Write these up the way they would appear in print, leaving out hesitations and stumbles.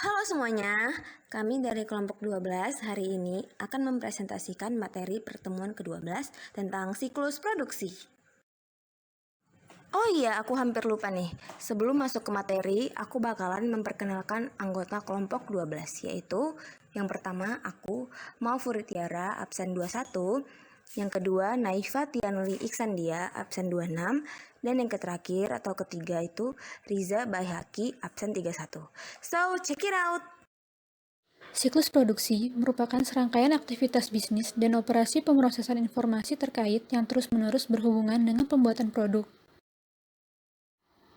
Halo semuanya, kami dari kelompok 12 hari ini akan mempresentasikan materi pertemuan ke-12 tentang siklus produksi. Oh iya, aku hampir lupa nih. Sebelum masuk ke materi, aku bakalan memperkenalkan anggota kelompok 12, yaitu yang pertama aku, Maufuritiara, absen 21, yang kedua Naifa Tianuli Iksandia, absen 26, dan yang terakhir atau ketiga itu Riza Baihaki, absen 31. So, check it out! Siklus produksi merupakan serangkaian aktivitas bisnis dan operasi pemrosesan informasi terkait yang terus-menerus berhubungan dengan pembuatan produk.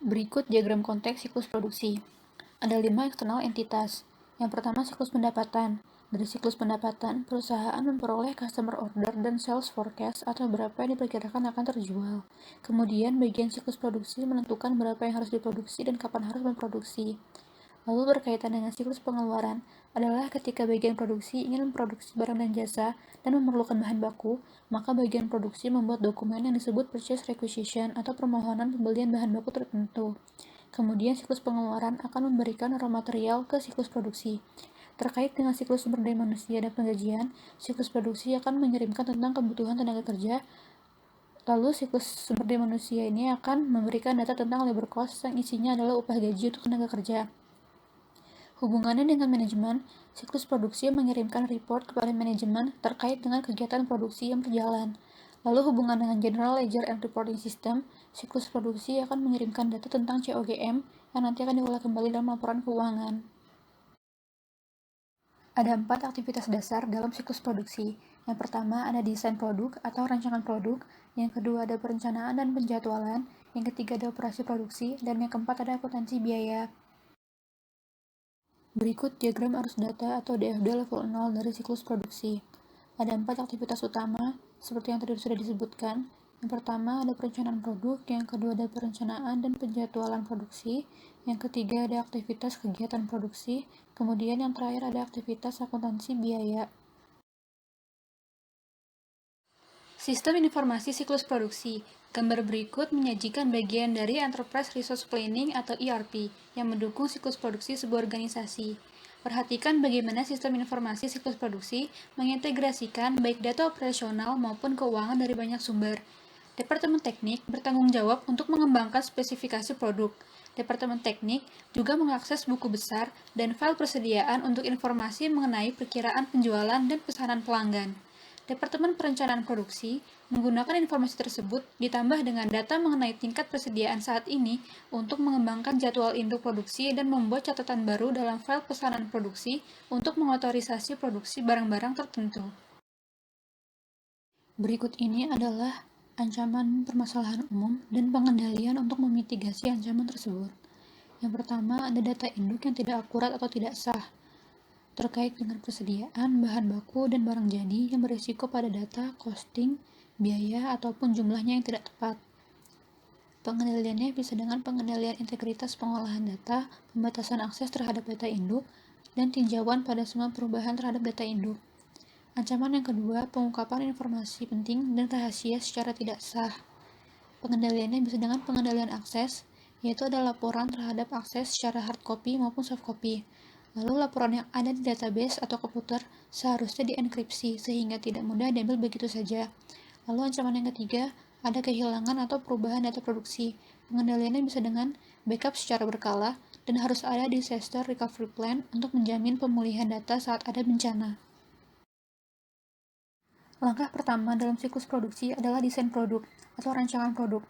Berikut diagram konteks siklus produksi. Ada 5 eksternal entitas. Yang pertama, siklus pendapatan. Dari siklus pendapatan, perusahaan memperoleh customer order dan sales forecast atau berapa yang diperkirakan akan terjual. Kemudian, bagian siklus produksi menentukan berapa yang harus diproduksi dan kapan harus memproduksi. Lalu berkaitan dengan siklus pengeluaran adalah ketika bagian produksi ingin memproduksi barang dan jasa dan memerlukan bahan baku, maka bagian produksi membuat dokumen yang disebut purchase requisition atau permohonan pembelian bahan baku tertentu. Kemudian siklus pengeluaran akan memberikan raw material ke siklus produksi. Terkait dengan siklus sumber daya manusia dan penggajian, siklus produksi akan mengirimkan tentang kebutuhan tenaga kerja. Lalu siklus sumber daya manusia ini akan memberikan data tentang labor cost yang isinya adalah upah gaji untuk tenaga kerja. Hubungannya dengan manajemen, siklus produksi mengirimkan report kepada manajemen terkait dengan kegiatan produksi yang berjalan. Lalu hubungan dengan General Ledger and Reporting System, siklus produksi akan mengirimkan data tentang COGM yang nanti akan diolah kembali dalam laporan keuangan. Ada 4 aktivitas dasar dalam siklus produksi. Yang pertama ada desain produk atau rancangan produk, yang kedua ada perencanaan dan penjadwalan, yang ketiga ada operasi produksi, dan yang keempat ada akuntansi biaya. Berikut diagram arus data atau DFD level 0 dari siklus produksi. Ada 4 aktivitas utama, seperti yang tadi sudah disebutkan. Yang pertama ada perencanaan produk, yang kedua ada perencanaan dan penjadwalan produksi, yang ketiga ada aktivitas kegiatan produksi, kemudian yang terakhir ada aktivitas akuntansi biaya. Sistem informasi siklus produksi. Gambar berikut menyajikan bagian dari Enterprise Resource Planning atau ERP yang mendukung siklus produksi sebuah organisasi. Perhatikan bagaimana sistem informasi siklus produksi mengintegrasikan baik data operasional maupun keuangan dari banyak sumber. Departemen Teknik bertanggung jawab untuk mengembangkan spesifikasi produk. Departemen Teknik juga mengakses buku besar dan file persediaan untuk informasi mengenai perkiraan penjualan dan pesanan pelanggan. Departemen Perencanaan Produksi menggunakan informasi tersebut ditambah dengan data mengenai tingkat persediaan saat ini untuk mengembangkan jadwal induk produksi dan membuat catatan baru dalam file pesanan produksi untuk mengotorisasi produksi barang-barang tertentu. Berikut ini adalah ancaman permasalahan umum dan pengendalian untuk memitigasi ancaman tersebut. Yang pertama, ada data induk yang tidak akurat atau tidak sah terkait dengan persediaan bahan baku dan barang jadi yang berisiko pada data, costing, biaya, ataupun jumlahnya yang tidak tepat. Pengendaliannya bisa dengan pengendalian integritas pengolahan data, pembatasan akses terhadap data induk, dan tinjauan pada semua perubahan terhadap data induk. Ancaman yang kedua, pengungkapan informasi penting dan rahasia secara tidak sah. Pengendaliannya bisa dengan pengendalian akses, yaitu ada laporan terhadap akses secara hard copy maupun soft copy. Lalu laporan yang ada di database atau komputer seharusnya dienkripsi sehingga tidak mudah diambil begitu saja. Lalu ancaman yang ketiga, ada kehilangan atau perubahan data produksi. Pengendaliannya bisa dengan backup secara berkala dan harus ada disaster recovery plan untuk menjamin pemulihan data saat ada bencana. Langkah pertama dalam siklus produksi adalah desain produk atau rancangan produk.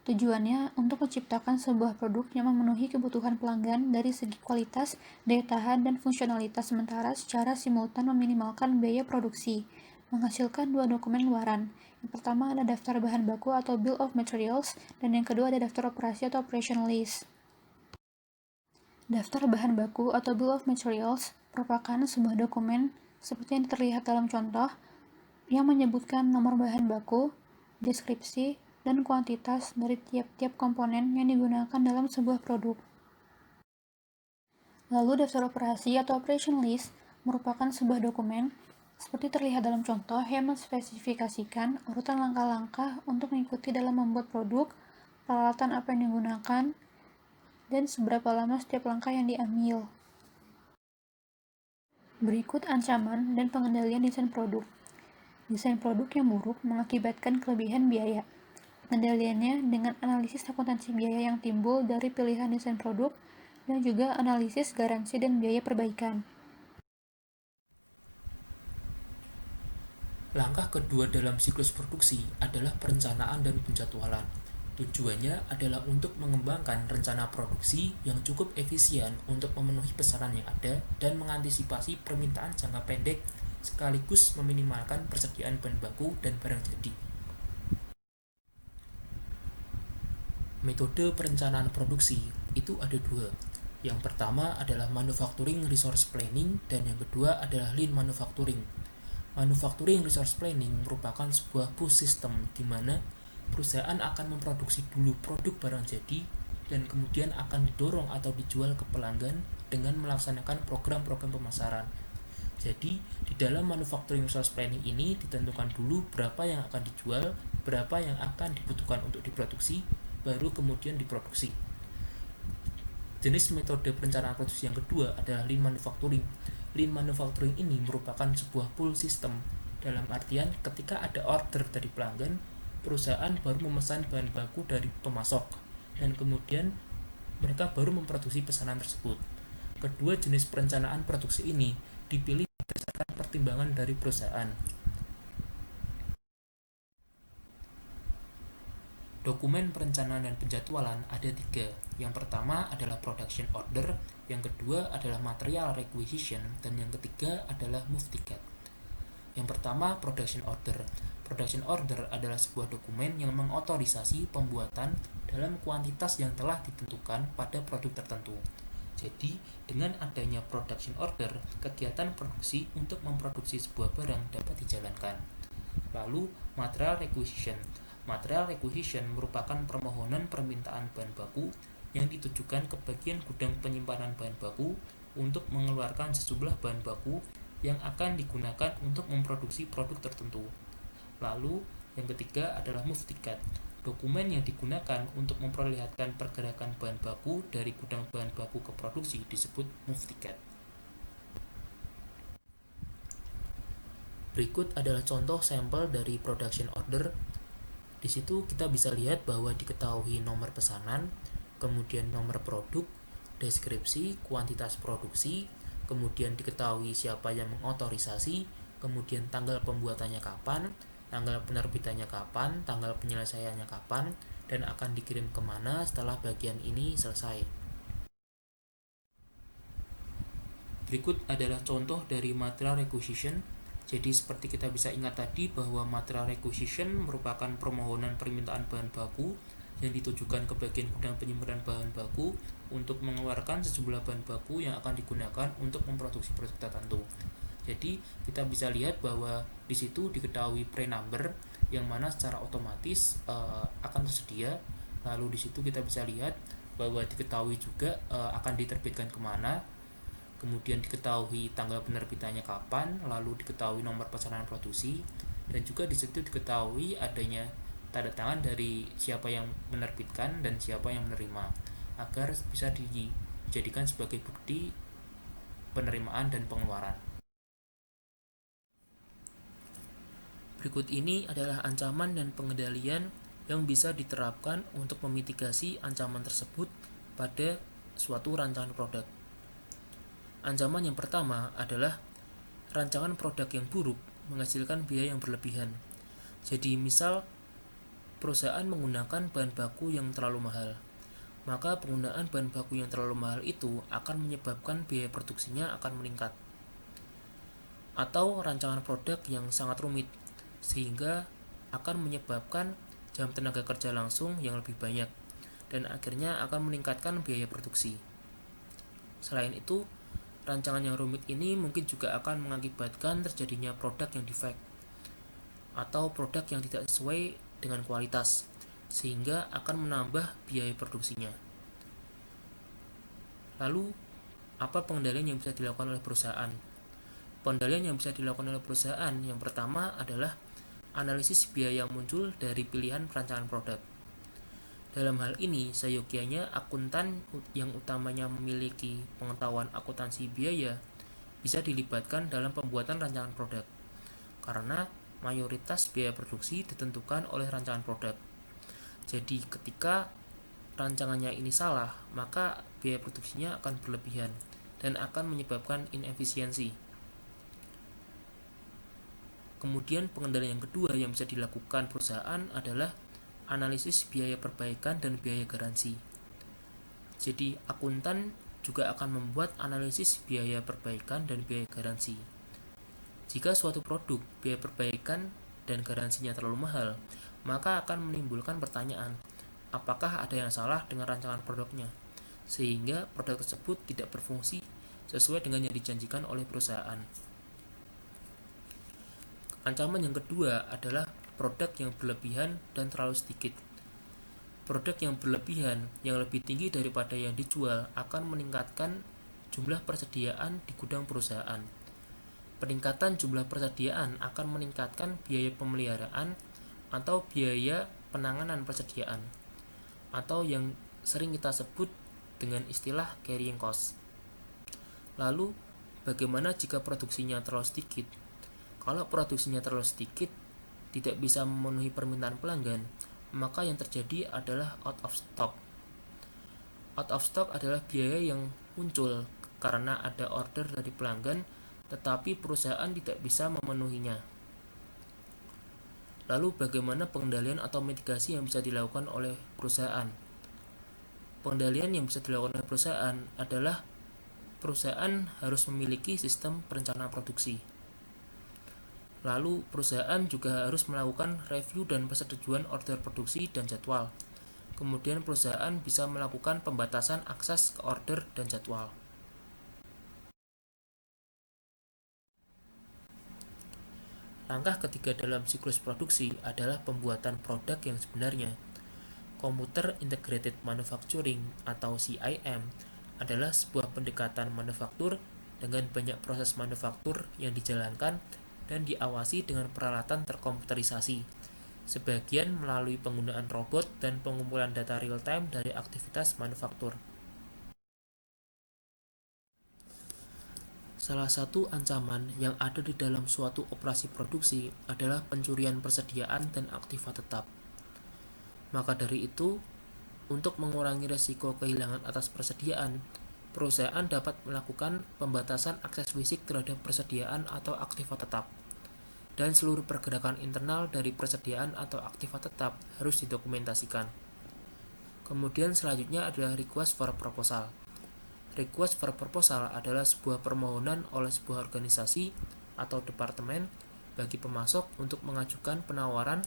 Tujuannya untuk menciptakan sebuah produk yang memenuhi kebutuhan pelanggan dari segi kualitas, daya tahan, dan fungsionalitas sementara secara simultan meminimalkan biaya produksi. Menghasilkan 2 dokumen luaran. Yang pertama ada daftar bahan baku atau Bill of Materials, dan yang kedua ada daftar operasi atau Operation List. Daftar bahan baku atau Bill of Materials merupakan sebuah dokumen seperti yang terlihat dalam contoh yang menyebutkan nomor bahan baku, deskripsi, dan kuantitas dari tiap-tiap komponen yang digunakan dalam sebuah produk. Lalu daftar operasi atau operation list merupakan sebuah dokumen seperti terlihat dalam contoh yang menspesifikasikan urutan langkah-langkah untuk mengikuti dalam membuat produk, peralatan apa yang digunakan, dan seberapa lama setiap langkah yang diambil. Berikut ancaman dan pengendalian desain produk. Desain produk yang buruk mengakibatkan kelebihan biaya. Pengendaliannya dengan analisis akuntansi biaya yang timbul dari pilihan desain produk dan juga analisis garansi dan biaya perbaikan. Langkah kedua dalam siklus produksi adalah perencanaan dan penjadwalan. Tujuannya adalah untuk mengembangkan rencana produksi yang cukup efisien untuk memenuhi pesanan yang ada dan mengantisipasi permintaan jangka pendek sekaligus meminimalkan persediaan bahan baku dan barang jadi. Metode perencanaan produksi itu ada dua. Yang pertama adalah manufacturing resource planning dan yang kedua adalah lean manufacturing. Manufacturing resource planning merupakan sebuah push system di mana perusahaan akan memproduksi dulu produk barang jadi dan kemudian akan didorong atau dijual ke pelanggan dengan melaksanakan program-program pemasaran. Jadi, di dalam manufacturing resource planning ini ditentukan dulu berapa yang akan dijual, berapa yang akan dibutuhkan untuk diproduksi, baru kemudian diproduksi. Jenis metode perencanaan produksi yang kedua adalah lean manufacturing. Lean manufacturing ini merupakan sebuah pull system, dalam artian ketika ada order dari pelanggan, perusahaan baru memesan bahan baku dari pemasok dan kemudian mereka baru memproduksi pesanan tersebut. Kedua jenis perencanaan produksi ini dipilih berdasarkan pertimbangan dari perusahaan. Dokumen perencanaan dan penjadwalan ada tiga. Yang pertama adalah production order, yang kedua adalah material requisition, dan yang ketiga adalah move ticket. Yang pertama, production order. Production order adalah sebuah dokumen yang mengotorisasi pembuatan dalam kuantitas yang telah ditentukan pada produk tertentu. Jadi, dengan adanya production order, kegiatan produksi untuk memproduksi sebuah barang dapat dijalankan. Lalu, material requisition. Material requisition merupakan permohonan permintaan bahan baku yang ditujukan ke bagian gudang penyimpanan bahan baku untuk mengeluarkan sejumlah bahan baku yang akan digunakan untuk memproduksi produk tertentu. Lalu, yang ketiga adalah move ticket. Dokumen yang digunakan untuk memperlihatkan pergerakan bahan baku dari gudang bahan baku ke produksi disebut move ticket. Berikut adalah contoh sampel dari production order. Di situ kita bisa lihat bahwa diketahui nomor pesanan, kemudian nomor produk, deskripsi, kuantitas produksi, kemudian diketahui siapa yang mengotorisasi, kemudian tanggal pembuatannya kapan, tanggal penerbitannya kapan, tanggal penyelesaiannya kapan, dan akan dikirim kemana setelah bagian ini selesai. Berikut adalah contoh dari material requisition. Jadi seperti kita bisa ingat tadi bahwa material requisition merupakan permohonan permintaan bahan baku yang ditujukan ke bagian gudang penyimpanan bahan baku untuk mengeluarkan sejumlah bahan baku yang akan digunakan untuk memproduksi produk tertentu. Jadi kita bisa lihat bahwa di situ diketahui pre-number yang mana secara otomatis akan tersedia. Lalu di situ kita bisa lihat bahwa diketahui juga akan diterbitkan kemana, kemudian diketahui tanggal penerbitannya kapan, lalu diketahui nomor pesanan produksi, dan juga di situ diketahui adanya tanda tangan dari siapa yang menerbitkan dan siapa yang menerima, agar bisa dijadikan sebagai bukti penerimaan dan pengeluaran. Berikut ini adalah ancaman dan pengendalian yang bisa diterapkan untuk memitigasi ancaman tersebut pada suatu rancangan produk. Ancaman yang pertama adalah rancangan produk yang buruk menghasilkan biaya yang berlebihan. Jadi misal perusahaan menggunakan bahan baku yang terlalu mahal, maka penggunaan bahan baku yang terlalu mahal itu akan menyebabkan biaya produksinya akan meningkat. Atau rancangan produk yang sangat rumit, sehingga akan menyebabkan jam tenaga kerja langsung yang lebih banyak, dan akhirnya akan meningkatkan biaya produksi. Selain itu, rancangan yang rumit ini mungkin juga akan mengakibatkan terjadinya produk yang defect atau produk yang tidak sesuai dengan kualitas, sehingga akan menambah biaya produksinya. Lalu, apa pengendalian yang bisa dilakukan oleh perusahaan? Pengendalian yang bisa dilakukan oleh perusahaan yang pertama adalah analisis biaya yang muncul dari pilihan perancangan produk. Dalam hal ini, seyogianya akuntan yang utamanya memiliki pengetahuan akuntansi biaya bisa dilibatkan dalam pembuatan rancangan produk, karena mayoritas biaya produksi ditentukan oleh rancangan produk. Jadi ketika rancangannya ini salah, maka biaya produksinya akan berlebihan dan akan menyebabkan inefisiensi. Kemudian pengendalian yang kedua yang bisa dilakukan perusahaan adalah analisis biaya perbaikan dan biaya garansi. Jadi akuntan juga akan membuat analisis biaya perbaikan dan biaya garansi. Jika suatu produk biaya perbaikan dan garansinya terlalu mahal, maka akan menimbulkan pertanyaan, apakah ada yang salah dengan rancangan produknya, sehingga produk tersebut tidak berfungsi sesuai dengan yang dijanjikan oleh perusahaan. Ancaman yang kedua adalah produk yang berlebihan dan terlalu sedikit. Produk yang berlebihan yang lebih tinggi daripada yang dijual akan meningkatkan jumlah persediaan di gudang perusahaan. Peningkatan jumlah persediaan akan meningkatkan biaya pemeliharaan atau biaya penanganan persediaan, atau yang sering kita sebut dengan istilah carrying cost. Lalu, bagaimana jika produksinya terlalu sedikit? Kalau produksinya terlalu sedikit, tidak bisa memenuhi permintaan pelanggan, maka yang terjadi adalah out of stock. Out of stock adalah biaya yang muncul karena ada order dari pelanggan, tetapi perusahaan tidak bisa memenuhinya. Lalu bagaimana pengendalian atau mitigasi yang bisa dilakukan oleh perusahaan? Pengendalian yang bisa dilakukan oleh perusahaan adalah perusahaan harus memiliki sistem perencanaan produksi. Lalu perusahaan juga harus melakukan review dan persetujuan order produksi dan jadwal. Kemudian perusahaan bisa melakukan pembatasan akses ke order dan jadwal. Langkah ketiga dalam siklus produksi adalah pembuatan produk yang sebenarnya. Computer Integrated Manufacturing atau CIM adalah sebuah pendekatan manufaktur dengan banyak proses manufaktur yang dijalankan dan diawasi dengan peralatan terkomputerisasi, sebagian melalui penggunaan robot dan pengumpulan data real-time dari aktivitas manufaktur. Salah satu ancaman yang ada di dalam suatu operasi produksi adalah pencurian persediaan dan aktiva tetap. Maka dari itu, untuk mengurangi risiko kehilangan atas persediaan, perusahaan dapat melakukan pembatasan akses fisik terhadap persediaan atau aktiva tetap. Dan seluruh pergerakan internal dari persediaan atau aktiva tetap harus didokumentasikan. Kemudian selanjutnya adalah request for proposal. Request for proposal adalah sebuah permohonan oleh sebuah organisasi atau departemen bagi pemasok untuk mengajukan penawaran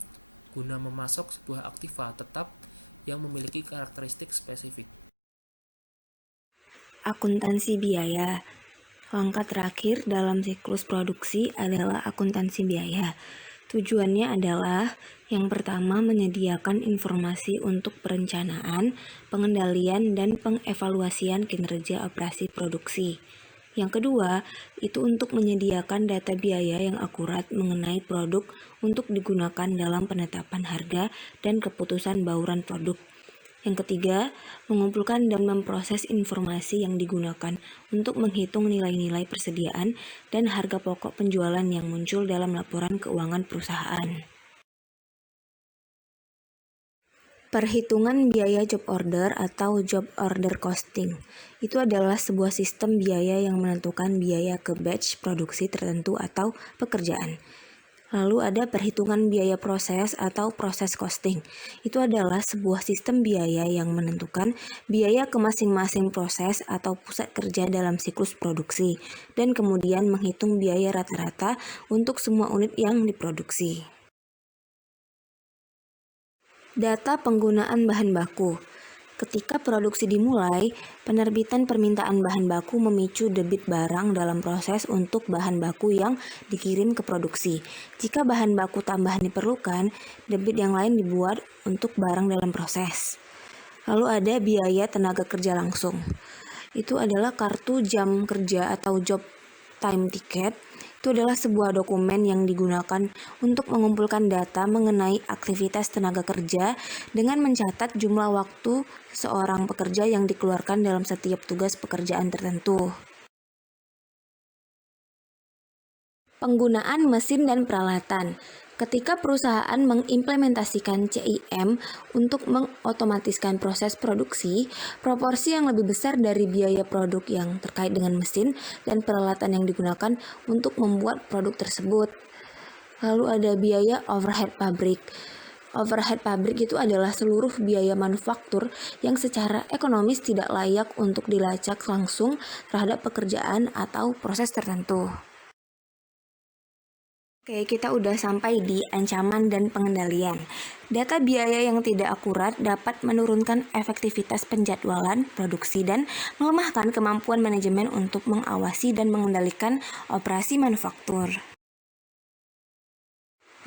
guna memasok sebuah aktiva tetap yang memiliki karakteristik spesifik. Akuntansi biaya. Langkah terakhir dalam siklus produksi adalah akuntansi biaya. Tujuannya adalah yang pertama menyediakan informasi untuk perencanaan, pengendalian, dan pengevaluasian kinerja operasi produksi. Yang kedua, itu untuk menyediakan data biaya yang akurat mengenai produk untuk digunakan dalam penetapan harga dan keputusan bauran produk. Yang ketiga, mengumpulkan dan memproses informasi yang digunakan untuk menghitung nilai-nilai persediaan dan harga pokok penjualan yang muncul dalam laporan keuangan perusahaan. Perhitungan biaya job order atau job order costing itu adalah sebuah sistem biaya yang menentukan biaya ke batch produksi tertentu atau pekerjaan. Lalu ada perhitungan biaya proses atau proses costing. Itu adalah sebuah sistem biaya yang menentukan biaya ke masing-masing proses atau pusat kerja dalam siklus produksi dan kemudian menghitung biaya rata-rata untuk semua unit yang diproduksi. Data penggunaan bahan baku. Ketika produksi dimulai, penerbitan permintaan bahan baku memicu debit barang dalam proses untuk bahan baku yang dikirim ke produksi. Jika bahan baku tambahan diperlukan, debit yang lain dibuat untuk barang dalam proses. Lalu ada biaya tenaga kerja langsung. Itu adalah kartu jam kerja atau job time ticket. Itu adalah sebuah dokumen yang digunakan untuk mengumpulkan data mengenai aktivitas tenaga kerja dengan mencatat jumlah waktu seorang pekerja yang dikeluarkan dalam setiap tugas pekerjaan tertentu. Penggunaan mesin dan peralatan. Ketika perusahaan mengimplementasikan CIM untuk mengotomatiskan proses produksi, proporsi yang lebih besar dari biaya produk yang terkait dengan mesin dan peralatan yang digunakan untuk membuat produk tersebut. Lalu ada biaya overhead pabrik. Overhead pabrik itu adalah seluruh biaya manufaktur yang secara ekonomis tidak layak untuk dilacak langsung terhadap pekerjaan atau proses tertentu. Oke, kita udah sampai di ancaman dan pengendalian. Data biaya yang tidak akurat dapat menurunkan efektivitas penjadwalan, produksi, dan melemahkan kemampuan manajemen untuk mengawasi dan mengendalikan operasi manufaktur.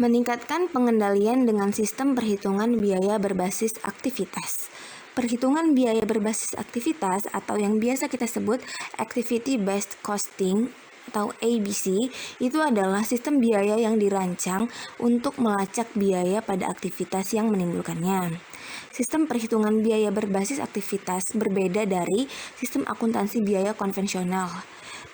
Meningkatkan pengendalian dengan sistem perhitungan biaya berbasis aktivitas. Perhitungan biaya berbasis aktivitas atau yang biasa kita sebut Activity Based Costing atau ABC itu adalah sistem biaya yang dirancang untuk melacak biaya pada aktivitas yang menimbulkannya. Sistem perhitungan biaya berbasis aktivitas berbeda dari sistem akuntansi biaya konvensional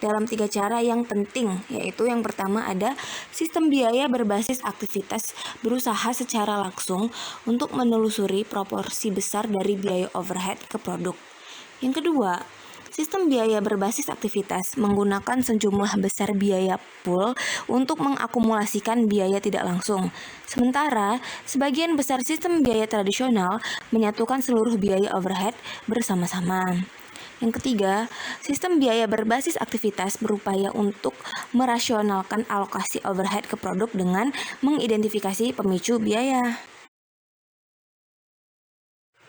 dalam 3 cara yang penting, yaitu yang pertama ada sistem biaya berbasis aktivitas berusaha secara langsung untuk menelusuri proporsi besar dari biaya overhead ke produk. Yang kedua, sistem biaya berbasis aktivitas menggunakan sejumlah besar biaya pool untuk mengakumulasikan biaya tidak langsung. Sementara, sebagian besar sistem biaya tradisional menyatukan seluruh biaya overhead bersama-sama. Yang ketiga, sistem biaya berbasis aktivitas berupaya untuk merasionalkan alokasi overhead ke produk dengan mengidentifikasi pemicu biaya.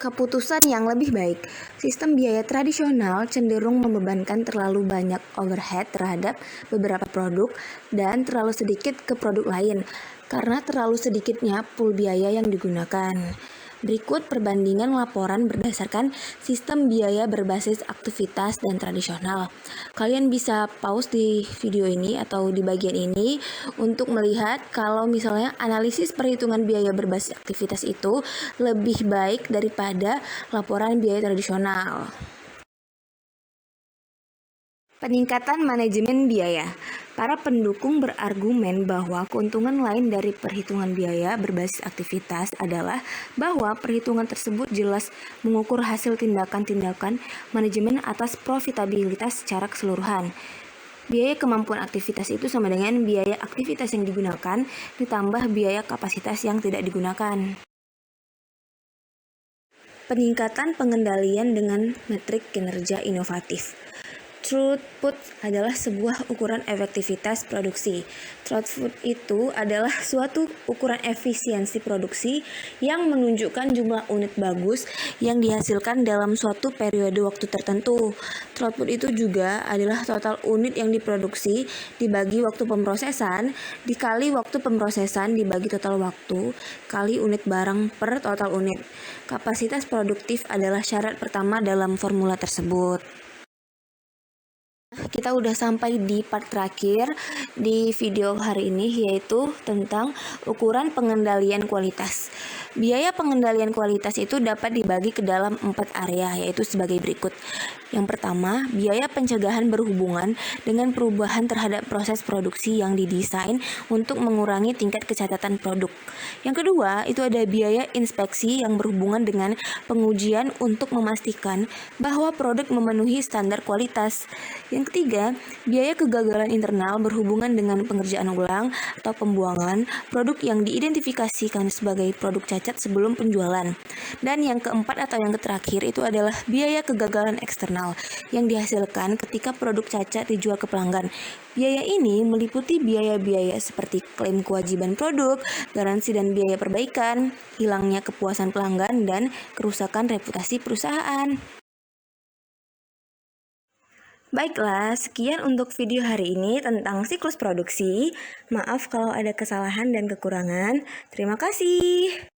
Keputusan yang lebih baik. Sistem biaya tradisional cenderung membebankan terlalu banyak overhead terhadap beberapa produk dan terlalu sedikit ke produk lain karena terlalu sedikitnya pool biaya yang digunakan. Berikut perbandingan laporan berdasarkan sistem biaya berbasis aktivitas dan tradisional. Kalian bisa pause di video ini atau di bagian ini untuk melihat kalau misalnya analisis perhitungan biaya berbasis aktivitas itu lebih baik daripada laporan biaya tradisional. Peningkatan manajemen biaya. Para pendukung berargumen bahwa keuntungan lain dari perhitungan biaya berbasis aktivitas adalah bahwa perhitungan tersebut jelas mengukur hasil tindakan-tindakan manajemen atas profitabilitas secara keseluruhan. Biaya kemampuan aktivitas itu sama dengan biaya aktivitas yang digunakan ditambah biaya kapasitas yang tidak digunakan. Peningkatan pengendalian dengan metrik kinerja inovatif. Throughput adalah sebuah ukuran efektivitas produksi. Throughput itu adalah suatu ukuran efisiensi produksi yang menunjukkan jumlah unit bagus yang dihasilkan dalam suatu periode waktu tertentu. Throughput itu juga adalah total unit yang diproduksi dibagi waktu pemrosesan dikali waktu pemrosesan dibagi total waktu kali unit barang per total unit. Kapasitas produktif adalah syarat pertama dalam formula tersebut. Kita udah sampai di part terakhir di video hari ini, yaitu tentang ukuran pengendalian kualitas. Biaya pengendalian kualitas itu dapat dibagi ke dalam 4 area, yaitu sebagai berikut. Yang pertama, biaya pencegahan berhubungan dengan perubahan terhadap proses produksi yang didesain untuk mengurangi tingkat kecacatan produk. Yang kedua, itu ada biaya inspeksi yang berhubungan dengan pengujian untuk memastikan bahwa produk memenuhi standar kualitas. Yang ketiga, biaya kegagalan internal berhubungan dengan pengerjaan ulang atau pembuangan produk yang diidentifikasikan sebagai produk cacat sebelum penjualan. Dan yang keempat atau yang terakhir itu adalah biaya kegagalan eksternal yang dihasilkan ketika produk cacat dijual ke pelanggan. Biaya ini meliputi biaya-biaya seperti klaim kewajiban produk, garansi dan biaya perbaikan, hilangnya kepuasan pelanggan, dan kerusakan reputasi perusahaan. Baiklah, sekian untuk video hari ini tentang siklus produksi. Maaf kalau ada kesalahan dan kekurangan. Terima kasih.